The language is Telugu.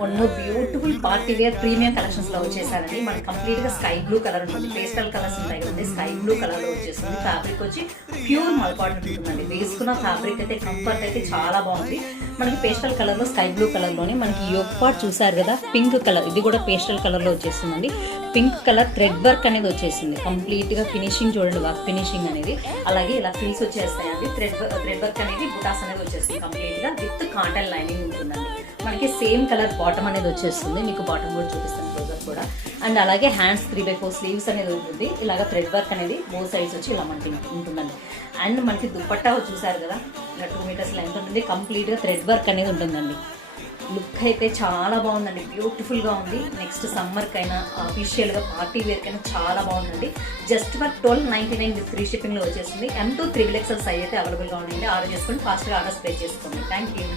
One more beautiful party wear premium collections లో వచ్చేసారండి. మనకి కంప్లీట్ గా స్కై బ్లూ కలర్ ఉంటుంది, పేస్టల్ కలర్స్ ఉంటాయి కదండి, స్కై బ్లూ కలర్ లో వచ్చేస్తుంది. ఫ్యాబ్రిక్ వచ్చి ప్యూర్ మల్కాటన్ ఉంటుందండి. వేసుకున్న ఫ్యాబ్రిక్ అయితే కంఫర్ట్ అయితే చాలా బాగుంది. మనకి పేస్టల్ కలర్ లో స్కై బ్లూ కలర్ లోనే మనకి యోక్ పార్ట్ చూసారు కదా, పింక్ కలర్, ఇది కూడా పేస్టల్ కలర్ లో వచ్చేస్తుందండి. పింక్ కలర్ థ్రెడ్ వర్క్ అనేది వచ్చేసింది. కంప్లీట్ గా ఫినిషింగ్ చూడండి, వర్క్ ఫినిషింగ్ అనేది. అలాగే ఇలా ఫ్రిల్స్ వచ్చేస్తాయండి. థ్రెడ్ వర్క్ అనేది బుటాస్ అనేది వచ్చేస్తుంది కంప్లీట్ గా విత్ కాటన్ లైనింగ్ ఉంటుందండి. మనకి సేమ్ కలర్ బాటమ్ అనేది వచ్చేస్తుంది. మీకు బాటమ్ కూడా చూపిస్తాను క్లోజర్ కూడా. అండ్ అలాగే హ్యాండ్స్ 3/4 స్లీవ్స్ అనేది ఉంటుంది. ఇలాగ థ్రెడ్ వర్క్ అనేది బోత్ సైడ్స్ వచ్చి ఇలా మనకి ఉంటుందండి. అండ్ మనకి దుపట్టా చూసారు కదా, ఇలా 2 మీటర్స్ లెంత్ ఉంటుంది. కంప్లీట్గా థ్రెడ్ వర్క్ అనేది ఉంటుందండి. లుక్ అయితే చాలా బాగుందండి, బ్యూటిఫుల్గా ఉంది. నెక్స్ట్ సమ్మర్కి అయినా అఫీషియల్గా పార్టీ వేర్కైనా చాలా బాగుందండి. జస్ట్ ఫర్ 1299 విత్ ఫ్రీ షిప్పింగ్లో వచ్చేస్తుంది. M2 3XL సైజ్ అయితే అవైలబుల్గా ఉన్నాయండి. ఆర్డర్ చేసుకొని ఫాస్ట్గా ఆర్డర్స్ ప్లేస్ చేసుకోండి. Thank you.